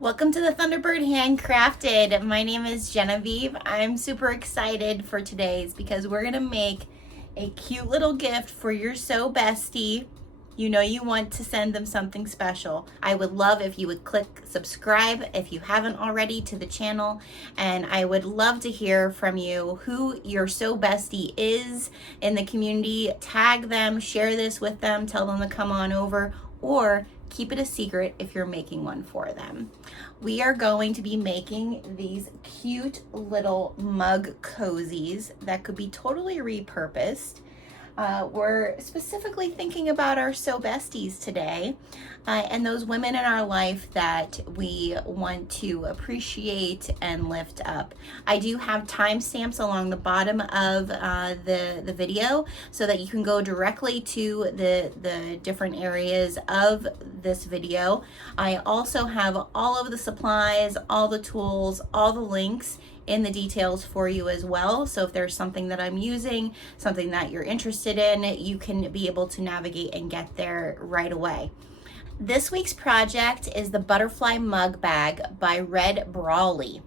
Welcome to the Thunderbird Handcrafted. My name is Genevieve. I'm super excited for today's because we're gonna make a cute little gift for your SewBestie. You know you want to send them something special. I would love if you would click subscribe if you haven't already to the channel, and I would love to hear from you who your SewBestie is in the community. Tag them, share this with them, tell them to come on over, or keep it a secret if you're making one for them. We are going to be making these cute little mug cozies that could be totally repurposed. We're specifically thinking about our SewBesties today and those women in our life that we want to appreciate and lift up. I do have timestamps along the bottom of the video so that you can go directly to the different areas of this video. I also have all of the supplies, all the tools, all the links in the details for you as well. So if there's something that I'm using, something that you're interested in, you can be able to navigate and get there right away. This week's project is the Butterfly Mug Bag by Red Brawley.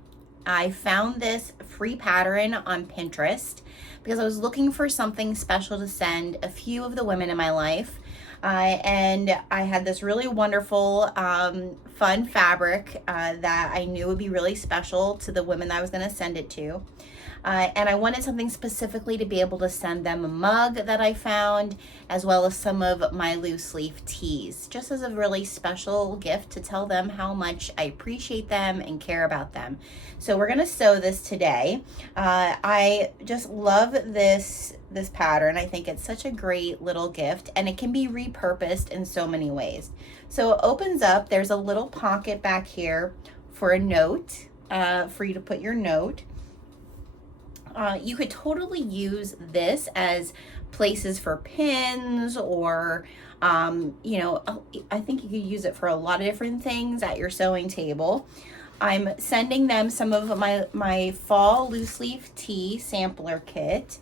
I found this free pattern on Pinterest because I was looking for something special to send a few of the women in my life. And I had this really wonderful, fun fabric that I knew would be really special to the women that I was going to send it to. And I wanted something specifically to be able to send them a mug that I found, as well as some of my loose leaf teas, just as a really special gift to tell them how much I appreciate them and care about them. So we're gonna sew this today. I just love this pattern. I think it's such a great little gift, and it can be repurposed in so many ways. So it opens up, there's a little pocket back here for a note, for you to put your note. You could totally use this as places for pins, or you know, I think you could use it for a lot of different things at your sewing table. I'm sending them some of my fall loose leaf tea sampler kit.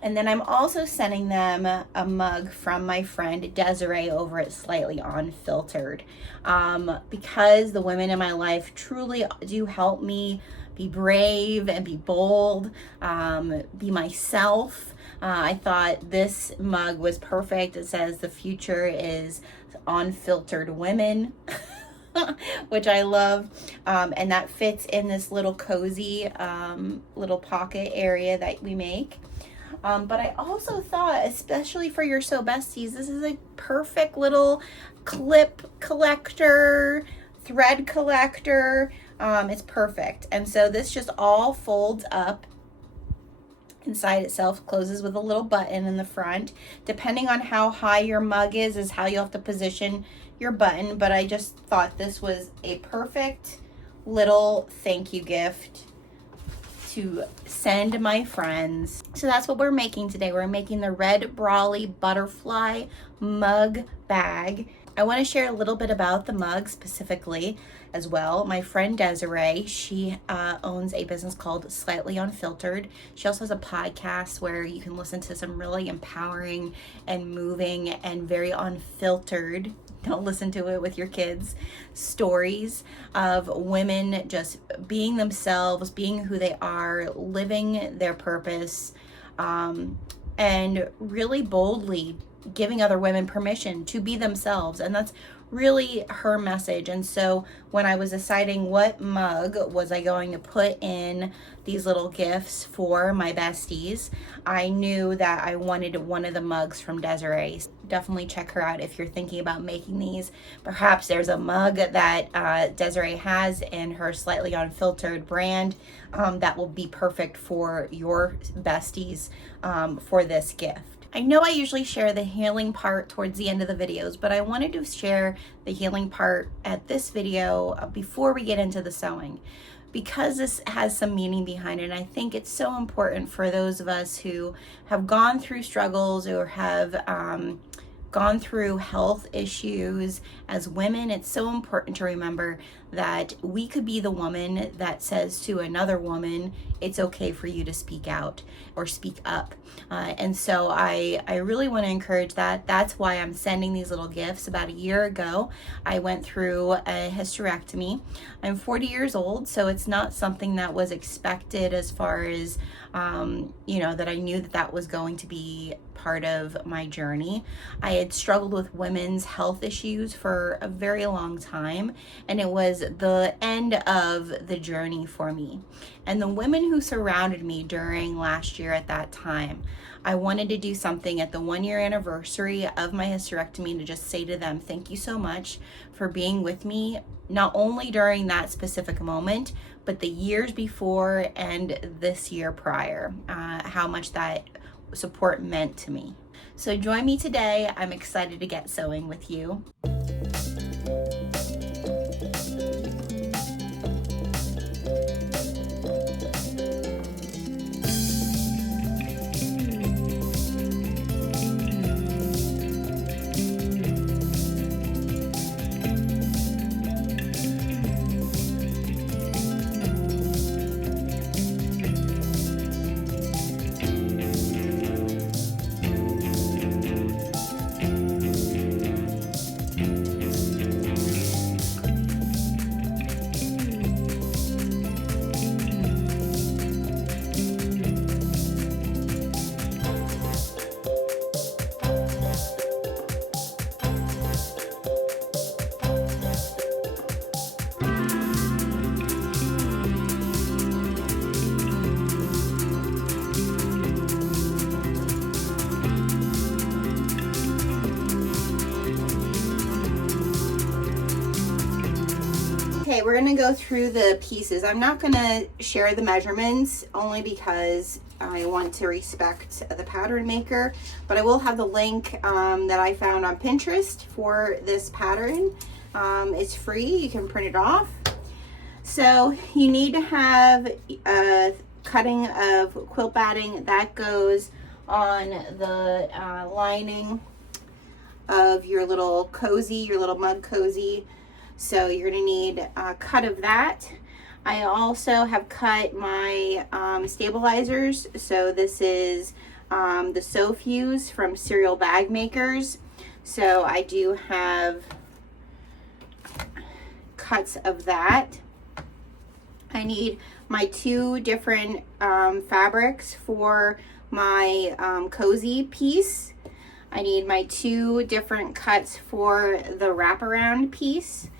And then I'm also sending them a mug from my friend Desiree over at Slightly Unfiltered, because the women in my life truly do help me be brave and be bold, be myself. I thought this mug was perfect. It says the future is unfiltered women, which I love. And that fits in this little cozy little pocket area that we make. But I also thought, especially for your SewBesties, this is a perfect little clip collector, thread collector. It's perfect. And so this just all folds up inside itself, closes with a little button in the front. Depending on how high your mug is how you'll have to position your button. But I just thought this was a perfect little thank you gift to send my friends. So that's what we're making today. We're making the Red Brawley Butterfly Mug Bag. I want to share a little bit about the mug specifically as well. My friend Desiree, she owns a business called Slightly Unfiltered. She also has a podcast where you can listen to some really empowering and moving and very unfiltered, don't listen to it with your kids, stories of women just being themselves, being who they are, living their purpose, and really boldly giving other women permission to be themselves. And that's really her message. And so when I was deciding what mug was I going to put in these little gifts for my besties, I knew that I wanted one of the mugs from Desiree. Definitely check her out if you're thinking about making these. Perhaps there's a mug that Desiree has in her Slightly Unfiltered brand that will be perfect for your besties for this gift. I know I usually share the healing part towards the end of the videos, but I wanted to share the healing part at this video before we get into the sewing, because this has some meaning behind it. And I think it's so important for those of us who have gone through struggles or have gone through health issues as women, it's so important to remember that we could be the woman that says to another woman, it's okay for you to speak out or speak up. And so I really want to encourage that. That's why I'm sending these little gifts. About a year ago, I went through a hysterectomy. I'm 40 years old, so it's not something that was expected as far as, that I knew that was going to be part of my journey. I had struggled with women's health issues for a very long time, and it was the end of the journey for me. And the women who surrounded me during last year at that time, I wanted to do something at the 1-year anniversary of my hysterectomy to just say to them, thank you so much for being with me, not only during that specific moment, but the years before and this year prior, how much that support meant to me. So join me today. I'm excited to get sewing with you. Okay, we're gonna go through the pieces. I'm not gonna share the measurements only because I want to respect the pattern maker, but I will have the link that I found on Pinterest for this pattern. It's free, you can print it off. So you need to have a cutting of quilt batting that goes on the lining of your little cozy, your little Mug Cozie. So you're gonna need a cut of that. I also have cut my stabilizers. So this is the Sew Fuse from Cereal Bag Makers. So I do have cuts of that. I need my 2 different fabrics for my cozy piece. I need my 2 different cuts for the wraparound piece.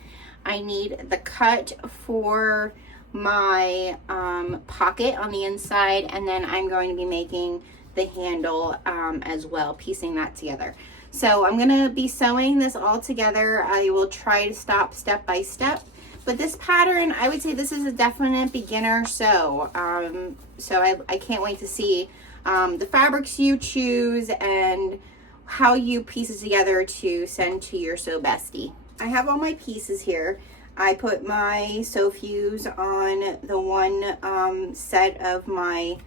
I need the cut for my pocket on the inside, and then I'm going to be making the handle as well, piecing that together. So I'm going to be sewing this all together. I will try to stop step by step, but this pattern, I would say this is a definite beginner sew. So I can't wait to see the fabrics you choose and how you piece it together to send to your SewBestie. I have all my pieces here. I put my Sew Fuse on the one set of my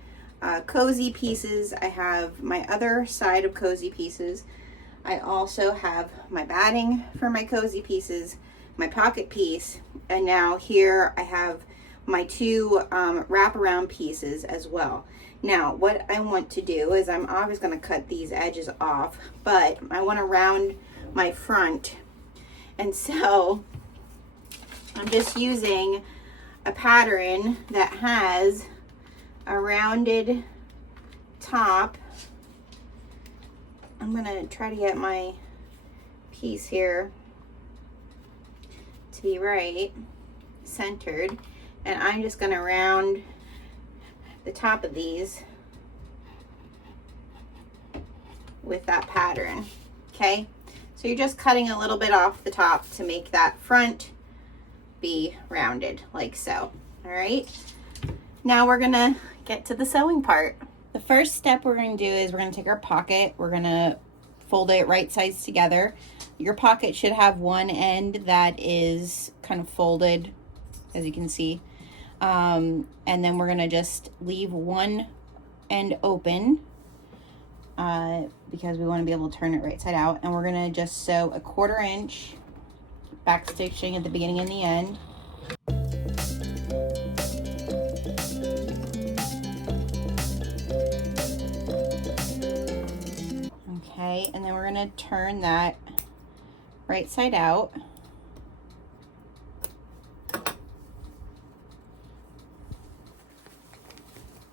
cozy pieces. I have my other side of cozy pieces. I also have my batting for my cozy pieces, my pocket piece, and now here I have my 2 wraparound pieces as well. Now what I want to do is I'm always going to cut these edges off, but I want to round my front. And so I'm just using a pattern that has a rounded top. I'm gonna try to get my piece here to be right, centered, and I'm just gonna round the top of these with that pattern, okay? So you're just cutting a little bit off the top to make that front be rounded like so. All right, now we're gonna get to the sewing part. The first step we're gonna do is we're gonna take our pocket, we're gonna fold it right sides together. Your pocket should have one end that is kind of folded, as you can see. And then we're gonna just leave one end open because we want to be able to turn it right side out. And we're gonna just sew a 1/4 inch back stitching at the beginning and the end. Okay, and then we're gonna turn that right side out.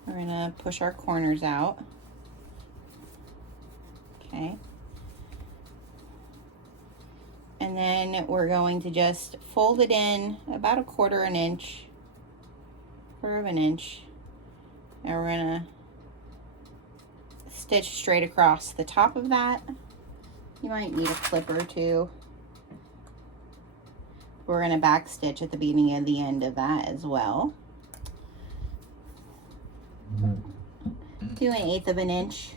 We're gonna push our corners out. Okay. And then we're going to just fold it in about a 1/4 inch, 1/4 inch. And we're gonna stitch straight across the top of that. You might need a clip or two. We're gonna back stitch at the beginning and the end of that as well. Do 1/8 of an inch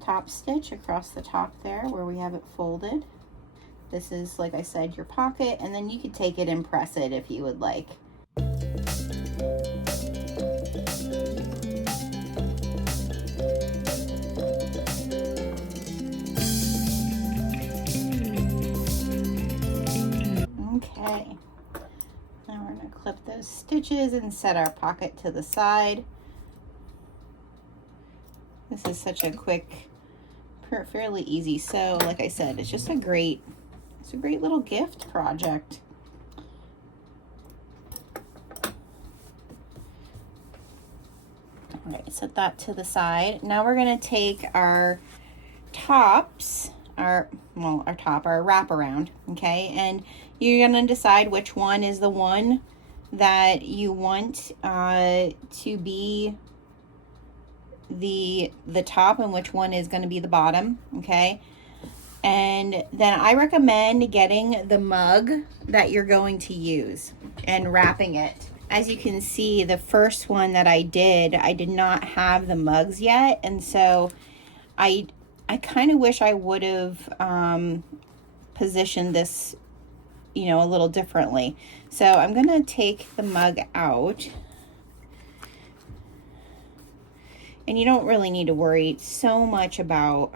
top stitch across the top there where we have it folded. This is, like I said, your pocket, and then you could take it and press it if you would like. Okay, now we're going to clip those stitches and set our pocket to the side. This is such a quick, fairly easy sew. Like I said, it's just a great little gift project. All right, set that to the side. Now we're going to take our tops, our wraparound, okay? And you're going to decide which one is the one that you want to be the top and which one is going to be the bottom, okay? And then I recommend getting the mug that you're going to use and wrapping it. As you can see, the first one that I did not have the mugs yet, and so I kind of wish I would have positioned this, you know, a little differently. So I'm going to take the mug out. And you don't really need to worry so much about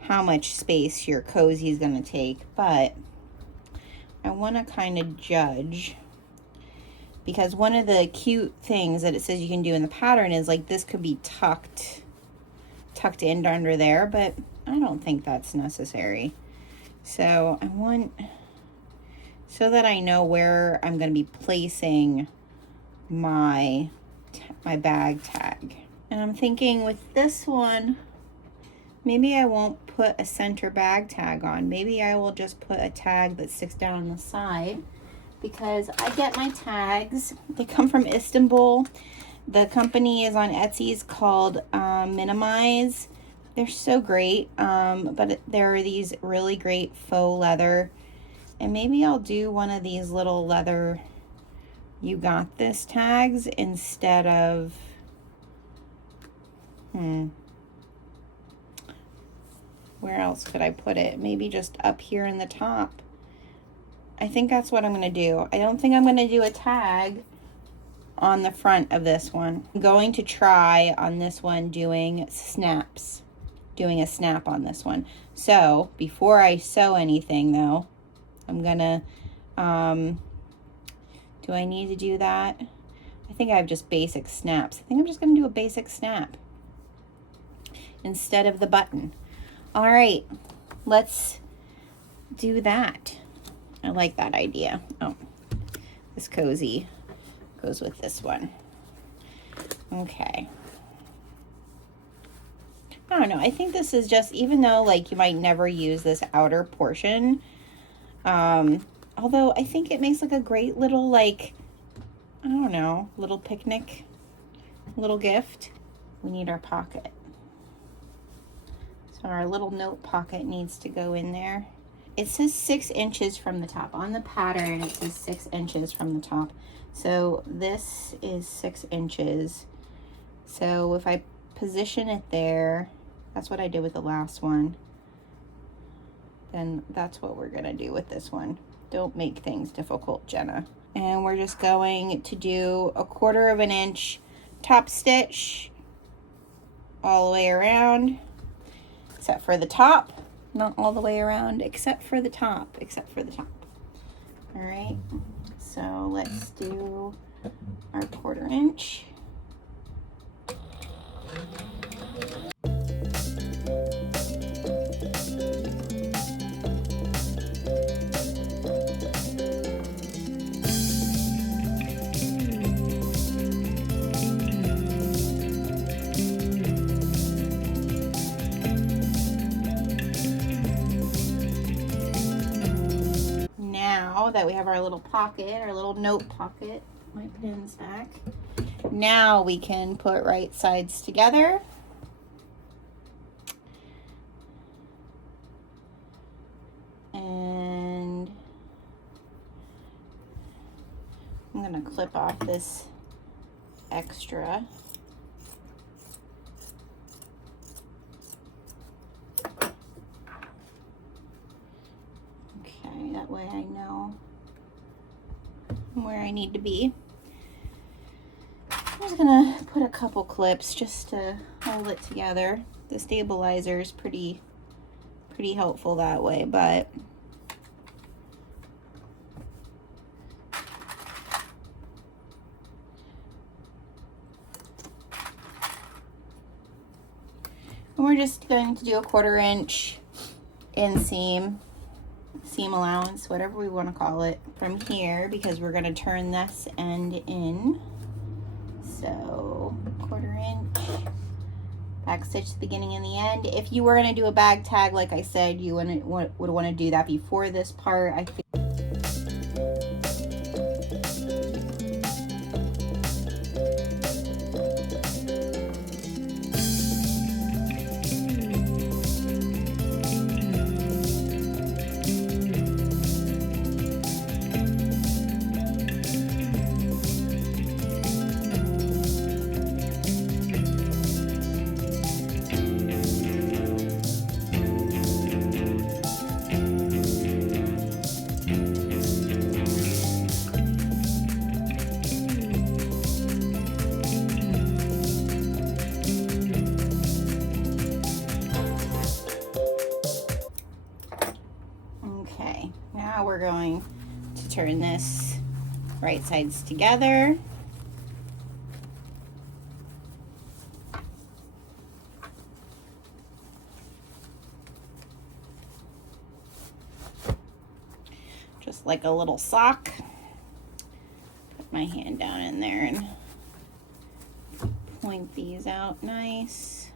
how much space your cozy is going to take, but I want to kind of judge, because one of the cute things that it says you can do in the pattern is like this could be tucked in under there, but I don't think that's necessary. So I want, so that I know where I'm going to be placing my bag tag. And I'm thinking with this one, maybe I won't put a center bag tag on. Maybe I will just put a tag that sticks down on the side, because I get my tags. They come from Istanbul. The company is on Etsy. It's called Minimize. They're so great, but there are these really great faux leather. And maybe I'll do one of these little leather "You got this" tags instead of where else could I put it? Maybe just up here in the top. I think that's what I'm going to do. I don't think I'm going to do a tag on the front of this one. I'm going to try on this one doing snaps, doing a snap on this one. So before I sew anything though, I'm going to, do I need to do that? I think I have just basic snaps. I think I'm just going to do a basic snap instead of the button. All right, let's do that. I like that idea. Oh, this cozy goes with this one. Okay. I don't know. I think this is just, even though like you might never use this outer portion, although I think it makes like a great little, like, I don't know, little picnic, little gift. We need our pocket. So our little note pocket needs to go in there. It says 6 inches from the top. On the pattern, it says 6 inches from the top. So this is 6 inches. So if I position it there, that's what I did with the last one, then that's what we're gonna do with this one. Don't make things difficult, Jenna. And we're just going to do a 1/4 of an inch top stitch all the way around, except for the top. Not all the way around, except for the top, All right, so let's do our 1/4 inch. Now that we have our little pocket, our little note pocket, my pins back, now we can put right sides together. And I'm gonna clip off this extra. Okay, that way I know where I need to be. I'm just gonna put a couple clips just to hold it together. The stabilizer is pretty helpful that way, but we're just going to do a 1/4 inch inseam, seam allowance, whatever we want to call it, from here, because we're going to turn this end in. So 1/4 inch, back stitch the beginning and the end. If you were going to do a bag tag, like I said, you would want to do that before this part. I think we're going to turn this right sides together. Just like a little sock. Put my hand down in there and point these out nice.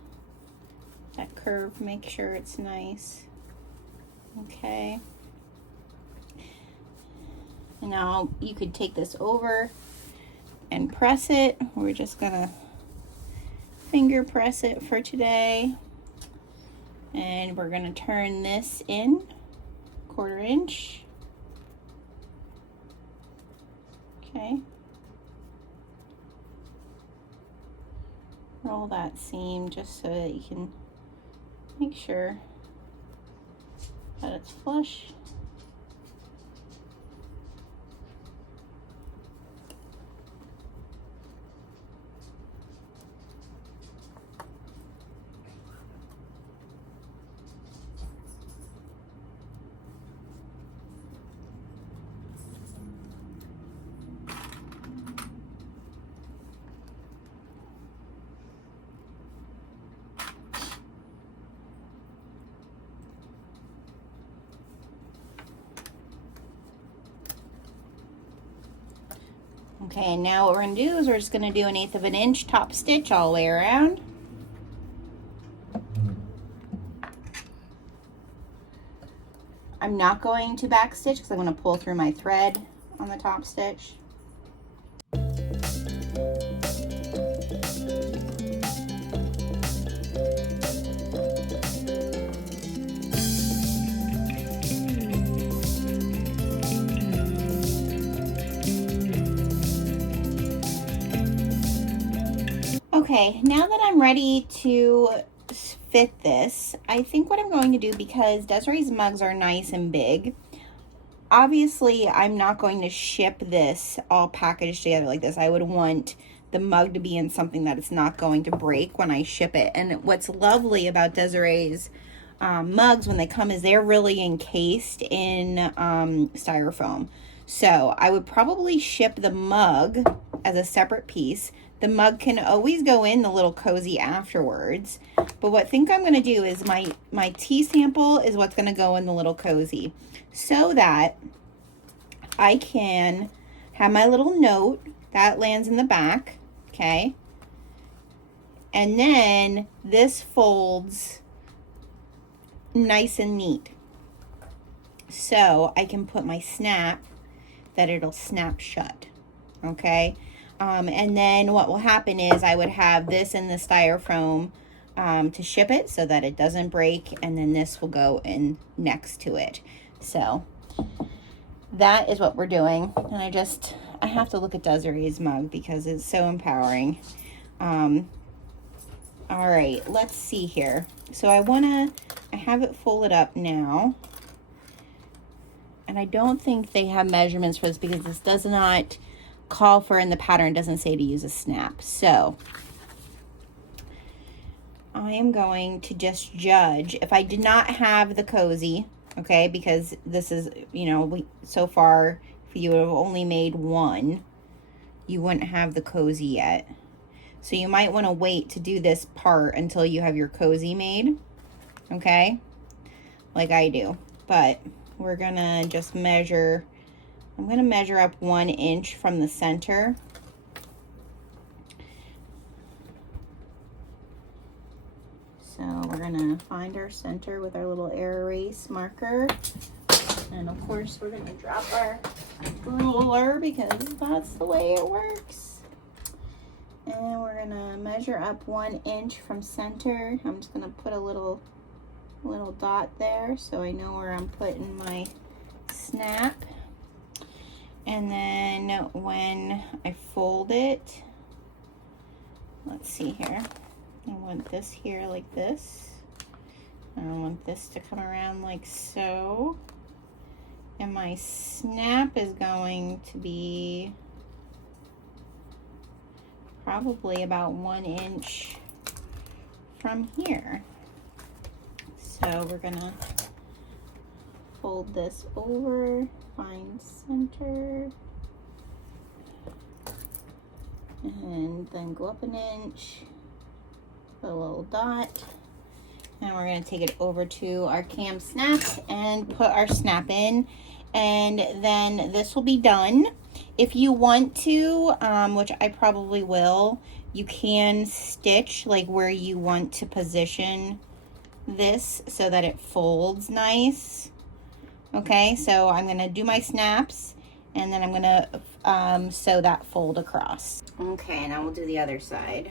That curve, make sure it's nice. Okay. Now you could take this over and press it. We're just gonna finger press it for today. And we're gonna turn this in 1/4 inch. Okay. Roll that seam just so that you can make sure that it's flush. Okay, now what we're going to do is we're just going to do 1/8 of an inch top stitch all the way around. I'm not going to back stitch because I'm going to pull through my thread on the top stitch. Okay, now that I'm ready to fit this, I think what I'm going to do, because Desiree's mugs are nice and big, obviously I'm not going to ship this all packaged together like this. I would want the mug to be in something that it's not going to break when I ship it. And what's lovely about Desiree's mugs when they come is they're really encased in styrofoam. So I would probably ship the mug as a separate piece. The mug can always go in the little cozy afterwards. But what I think I'm going to do is my tea sample is what's going to go in the little cozy, so that I can have my little note that lands in the back, okay? And then this folds nice and neat. So I can put my snap that it'll snap shut, okay? And then what will happen is I would have this in the styrofoam to ship it so that it doesn't break, and then this will go in next to it. So that is what we're doing. And I have to look at Desiree's mug because it's so empowering. All right, let's see here. So I have it folded up now. And I don't think they have measurements for this because this does not call for, in the pattern, it doesn't say to use a snap. So I am going to just judge. If I did not have the cozy, okay, because this is, you know, so far, if you would have only made one, you wouldn't have the cozy yet. So you might want to wait to do this part until you have your cozy made, okay, like I do. But we're gonna just measure. I'm gonna measure up 1 inch from the center. So we're gonna find our center with our little air erase marker. And of course we're gonna drop our ruler because that's the way it works. And we're gonna measure up 1 inch from center. I'm just gonna put a little dot there so I know where I'm putting my snap. And then when I fold it, let's see here. I want this here like this. I want this to come around like so. And my snap is going to be probably about 1 inch from here. So we're gonna fold this over, find center, and then go up 1 inch, put a little dot, and we're gonna take it over to our cam snaps and put our snap in, and then this will be done. If you want to, which I probably will, you can stitch like where you want to position this so that it folds nice. Okay, so I'm gonna do my snaps and then I'm gonna sew that fold across. Okay, now we'll do the other side.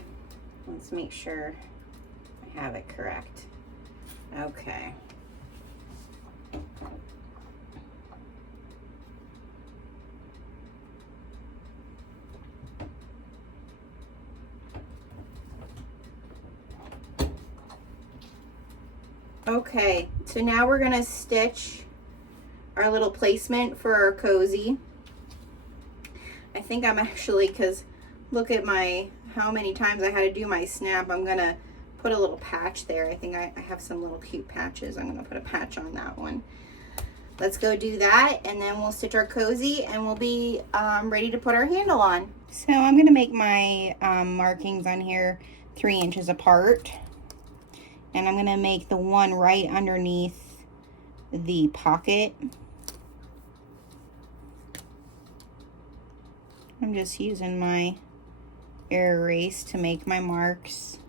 Let's make sure I have it correct. Okay. Okay, so now we're gonna stitch our little placement for our cozy. I think I'm actually, because look at how many times I had to do my snap, I'm gonna put a little patch there. I think I have some little cute patches. I'm gonna put a patch on that one. Let's go do that, and then we'll stitch our cozy and we'll be ready to put our handle on. So I'm gonna make my markings on here 3 inches apart. And I'm gonna make the one right underneath the pocket. I'm just using my air erase to make my marks.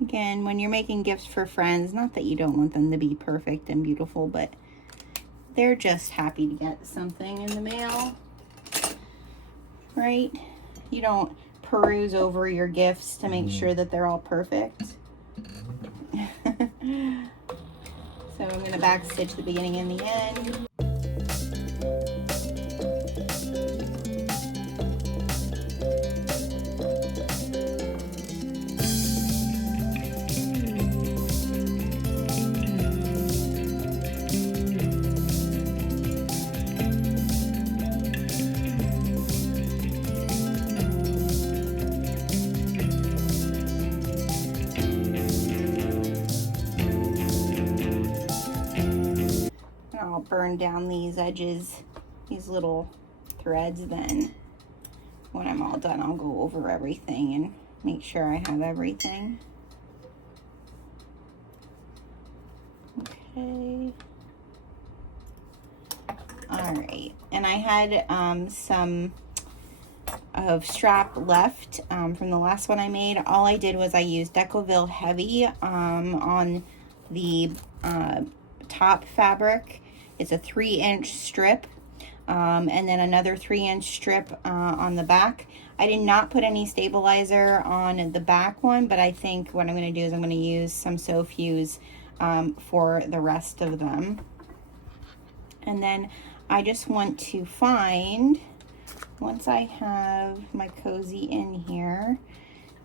Again, when you're making gifts for friends, not that you don't want them to be perfect and beautiful, but they're just happy to get something in the mail, right? You don't peruse over your gifts to make sure that they're all perfect. So I'm going to back stitch the beginning and the end. I'll burn down these edges, these little threads. Then when I'm all done, I'll go over everything and make sure I have everything. Okay. All right, and I had some of strap left from the last one I made. All I did was I used Decoville Heavy on the top fabric. It's a 3-inch strip, and then another 3-inch strip on the back. I did not put any stabilizer on the back one, but I think what I'm going to do is I'm going to use some Sew Fuse for the rest of them. And then I just want to find, once I have my cozy in here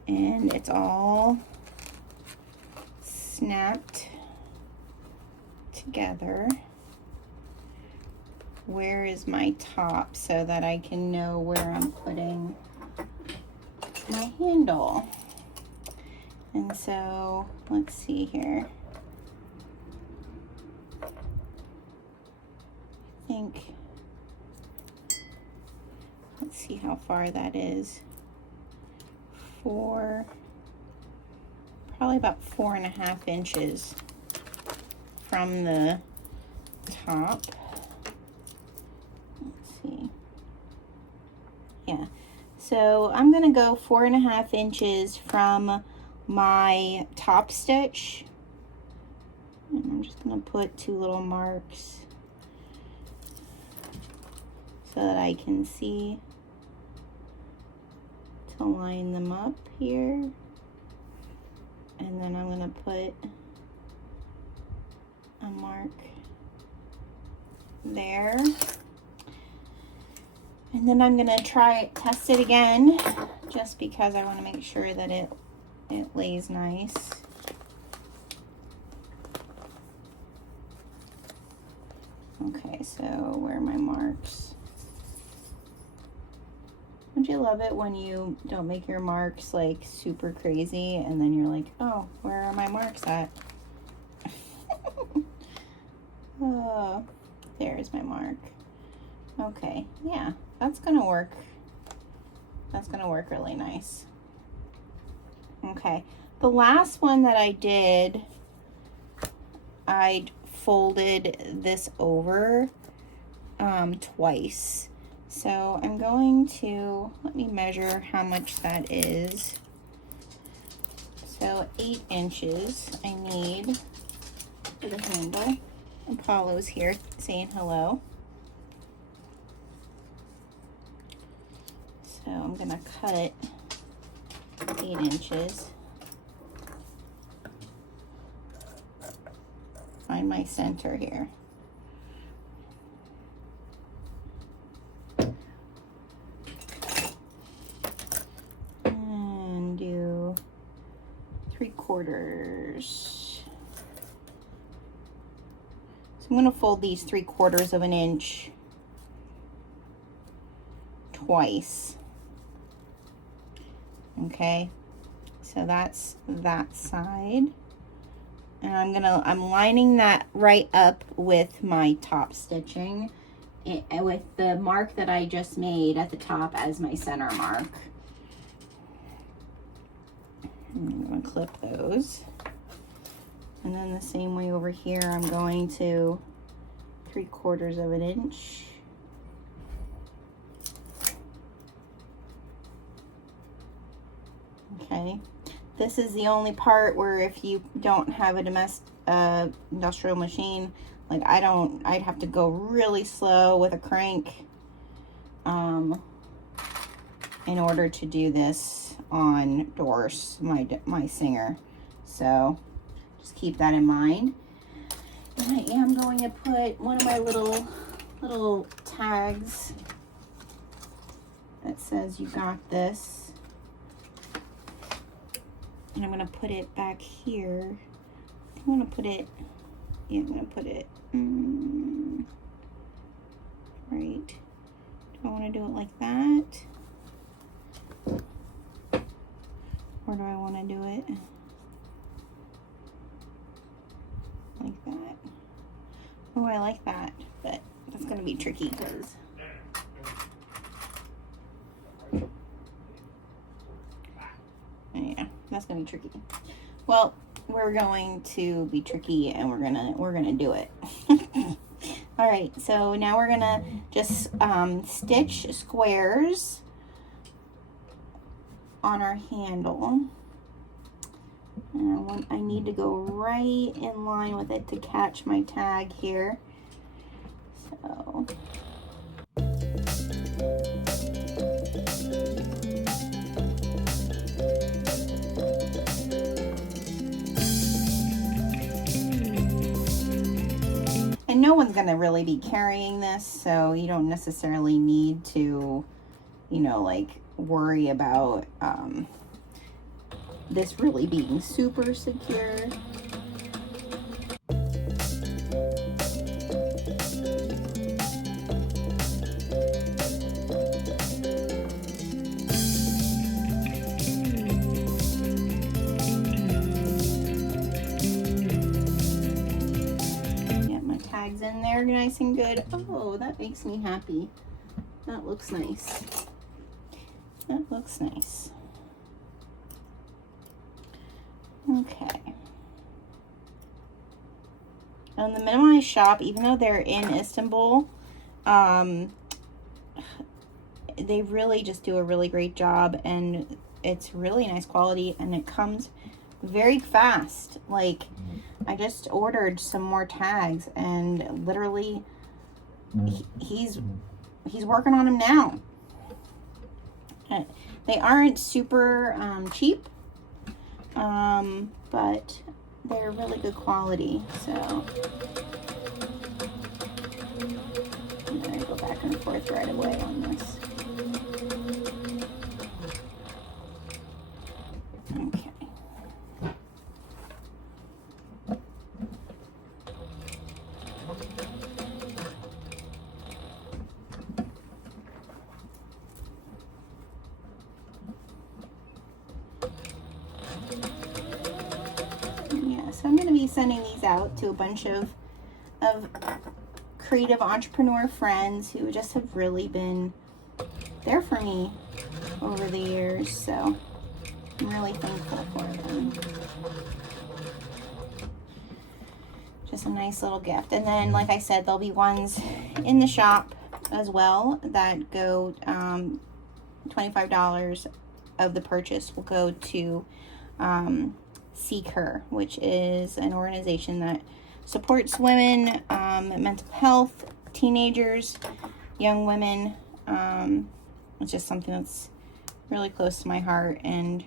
and it's all snapped together, where is my top so that I can know where I'm putting my handle. And so let's see here. I think, let's see how far that is. Probably about 4.5 inches from the top. Let's see. Yeah, so I'm gonna go 4.5 inches from my top stitch, and I'm just gonna put 2 little marks so that I can see to line them up here. And then I'm gonna put a mark there. And then I'm gonna test it again, just because I wanna make sure that it lays nice. Okay, so where are my marks? Don't you love it when you don't make your marks like super crazy and then you're like, oh, where are my marks at? Oh, there's my mark. Okay, yeah, that's gonna work. That's gonna work really nice. Okay, the last one that I did, I folded this over twice. So I'm going to, let me measure how much that is. So 8 inches I need for the handle. And Paulo's here saying hello. So I'm gonna cut 8 inches. Find my center here. And do 3/4. So I'm going to fold these 3/4 of an inch twice. Okay, so that's that side. And I'm lining that right up with my top stitching, with the mark that I just made at the top as my center mark. I'm going to clip those. And then the same way over here, I'm going to 3/4 of an inch. Okay. This is the only part where if you don't have a industrial machine, like I'd have to go really slow with a crank in order to do this on Doris, my Singer. So just keep that in mind. And I am going to put one of my little tags that says "You got this." And I'm going to put it back here. I want to put it, yeah, I'm going to put it right. Do I want to do it like that? Or do I want to do it like that? Oh, I like that, but that's gonna be tricky because yeah, that's gonna be tricky. Well, we're going to be tricky and we're gonna do it. All right, so now we're gonna just stitch squares on our handle. And I need to go right in line with it to catch my tag here. So. And no one's gonna really be carrying this, so you don't necessarily need to, you know, like worry about this really being super secure. Get my tags in there nice and good. Oh, that makes me happy. That looks nice. That looks nice. Okay. On the Minimized shop, even though they're in Istanbul, they really just do a really great job, and it's really nice quality, and it comes very fast. Like, I just ordered some more tags, and literally he's working on them now. They aren't super cheap, but they're really good quality. So I'm gonna go back and forth right away on this. Okay. So I'm going to be sending these out to a bunch of creative entrepreneur friends who just have really been there for me over the years. So I'm really thankful for them. Just a nice little gift. And then, like I said, there'll be ones in the shop as well that go $25 of the purchase will go to Seek Her, which is an organization that supports women, mental health, teenagers, young women. It's just something that's really close to my heart. And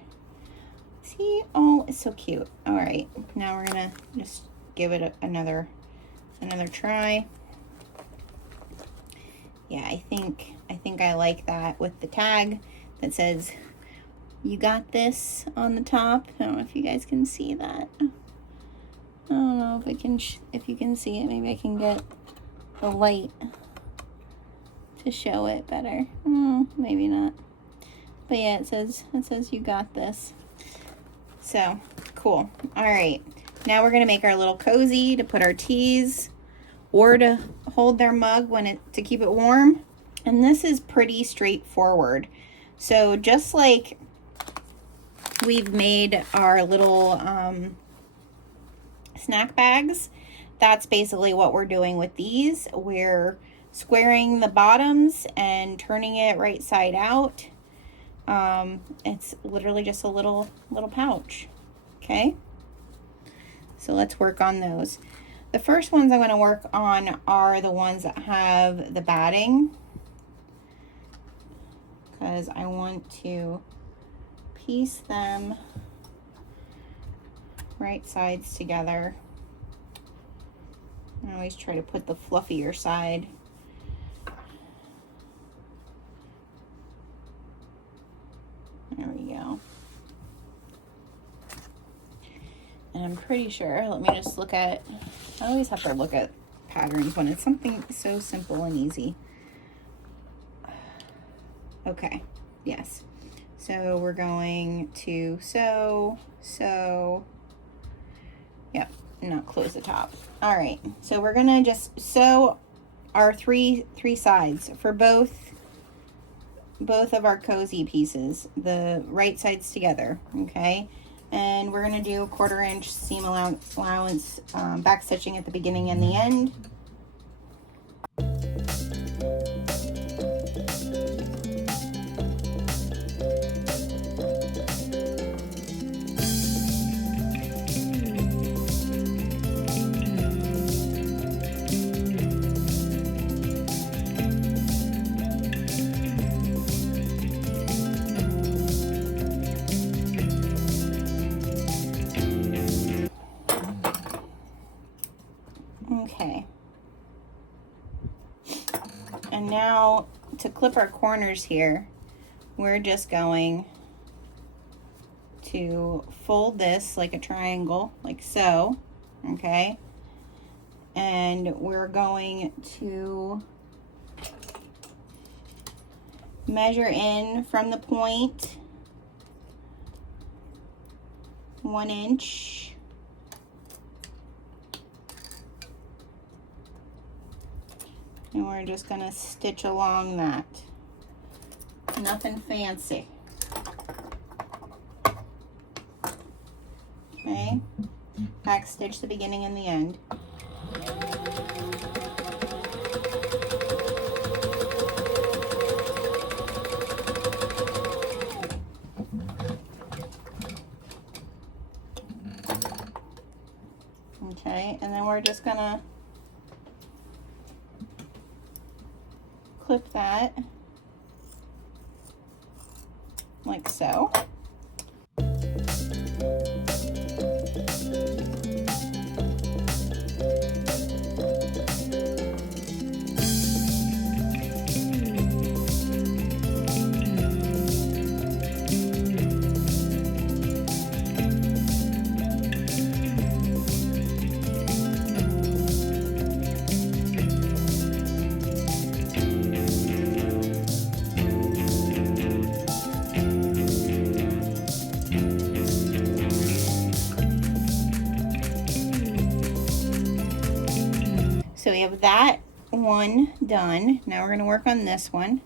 see, oh, it's so cute. All right, now we're gonna just give it another try. Yeah, I think I like that with the tag that says "You got this" on the top. I don't know if you guys can see that. I don't know if you can see it. Maybe I can get the light to show it better. Maybe not. But yeah, it says "You got this." So cool. All right, now we're gonna make our little cozy to put our teas or to hold their mug to keep it warm. And this is pretty straightforward. So just like we've made our little snack bags, that's basically what we're doing with these. We're squaring the bottoms and turning it right side out. It's literally just a little pouch. Okay, so let's work on those. The first ones I'm going to work on are the ones that have the batting, because I want to piece them right sides together. I always try to put the fluffier side. There we go. And I'm pretty sure, let me just look at, I always have to look at patterns when it's something so simple and easy. Okay, yes. So we're going to sew, yep, not close the top. All right, so we're gonna just sew our three sides for both of our cozy pieces, the right sides together, okay? And we're gonna do a 1/4 inch seam allowance back stitching at the beginning and the end. Okay. And now to clip our corners here, we're just going to fold this like a triangle, like so, okay? And we're going to measure in from the point 1 inch. And we're just gonna stitch along that. Nothing fancy. Okay, back stitch the beginning and the end. Okay, and then we're just gonna clip that like so. So we have that one done. Now we're going to work on this one.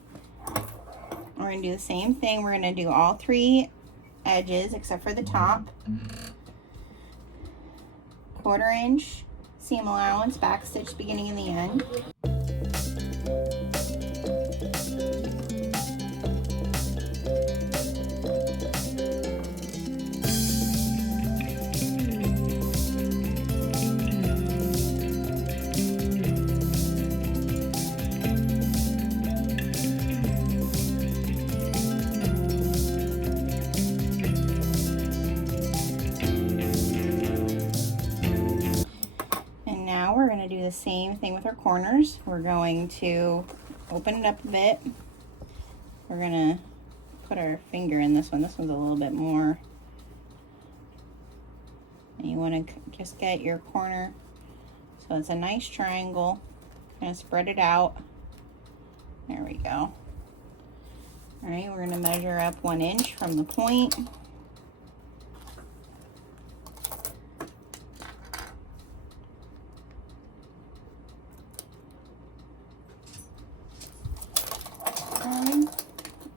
We're going to do the same thing. We're going to do all 3 edges except for the top. 1/4 inch seam allowance, back stitch beginning and the end. We're going to do the same thing with our corners. We're going to open it up a bit. We're going to put our finger in this one. This one's a little bit more. And you want to just get your corner so it's a nice triangle. Kind of spread it out. There we go. All right, we're going to measure up 1 inch from the point.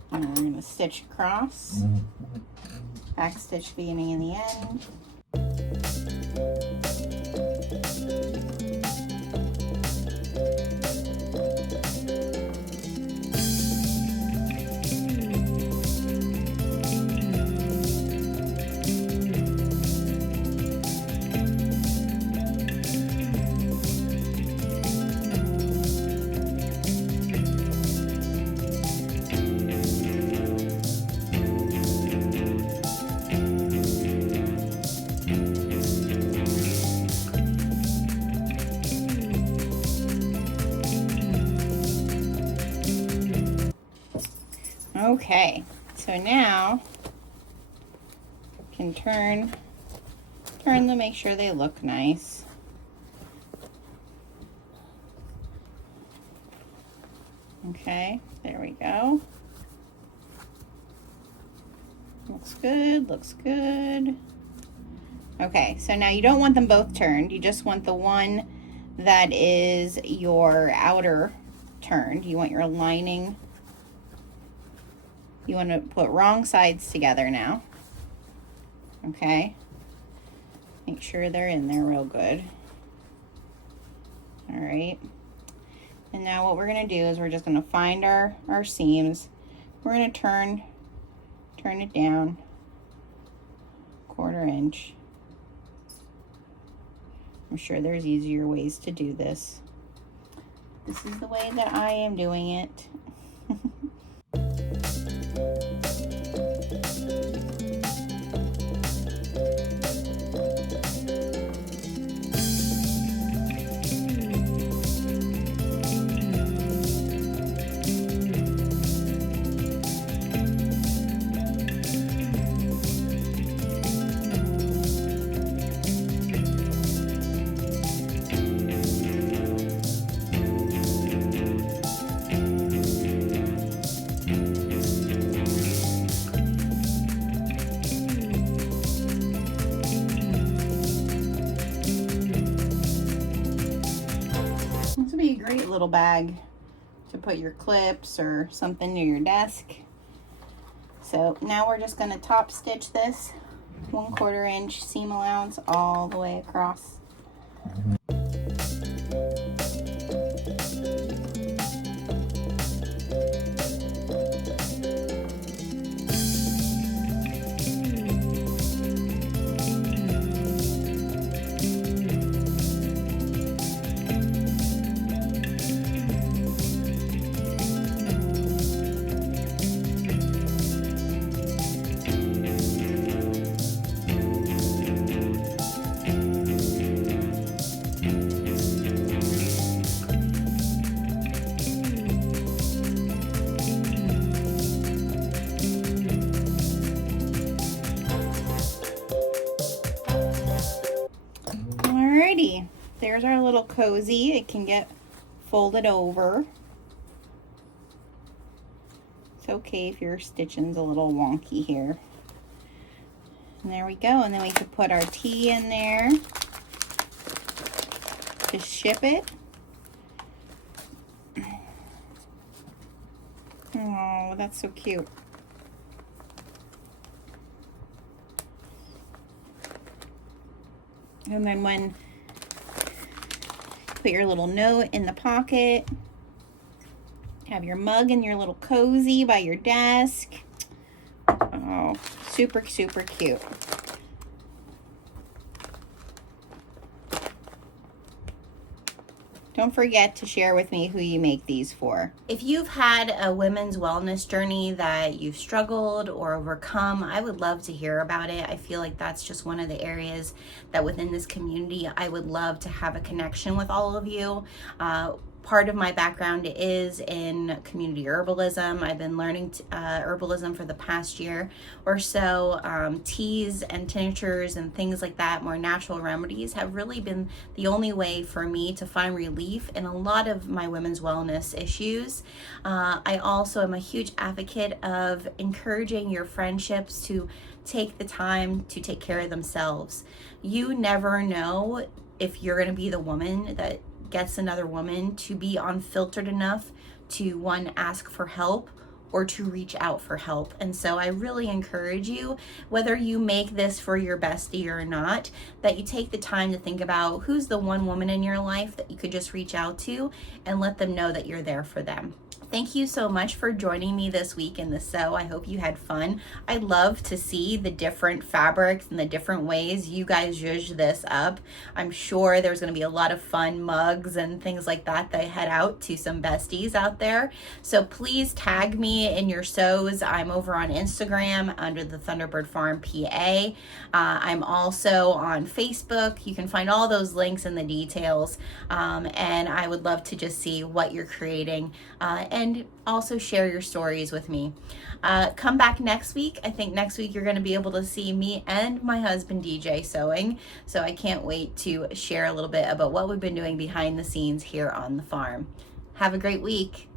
And then we're going to stitch across, back stitch beginning and the end. Okay, so now you can turn them, make sure they look nice. Okay, there we go. Looks good, looks good. Okay, so now you don't want them both turned. You just want the one that is your outer turned. You want your lining. You want to put wrong sides together now. Okay. Make sure they're in there real good. All right. And now what we're going to do is we're just going to find our seams. We're going to turn it down 1/4 inch. I'm sure there's easier ways to do this. This is the way that I am doing it. Great little bag to put your clips or something near your desk. So now we're just going to top stitch this 1/4 inch seam allowance all the way across. Alrighty, there's our little cozy. It can get folded over. It's okay if your stitching's a little wonky here. And there we go. And then we could put our tea in there to ship it. Oh, that's so cute. And then when put your little note in the pocket, have your mug and your little cozy by your desk. Oh, super, super cute. Don't forget to share with me who you make these for. If you've had a women's wellness journey that you've struggled or overcome, I would love to hear about it. I feel like that's just one of the areas that within this community, I would love to have a connection with all of you. Part of my background is in community herbalism. I've been learning herbalism for the past year or so. Teas and tinctures and things like that, more natural remedies, have really been the only way for me to find relief in a lot of my women's wellness issues. I also am a huge advocate of encouraging your friendships to take the time to take care of themselves. You never know if you're going to be the woman that gets another woman to be unfiltered enough to, one, ask for help or to reach out for help. And so I really encourage you, whether you make this for your bestie or not, that you take the time to think about who's the one woman in your life that you could just reach out to and let them know that you're there for them. Thank you so much for joining me this week in the sew. I hope you had fun. I love to see the different fabrics and the different ways you guys zhuzh this up. I'm sure there's going to be a lot of fun mugs and things like that that head out to some besties out there. So please tag me in your sews. I'm over on Instagram under the Thunderbird Farm PA. I'm also on Facebook. You can find all those links in the details. And I would love to just see what you're creating. And also share your stories with me. Come back next week. I think next week you're going to be able to see me and my husband DJ sewing. So I can't wait to share a little bit about what we've been doing behind the scenes here on the farm. Have a great week.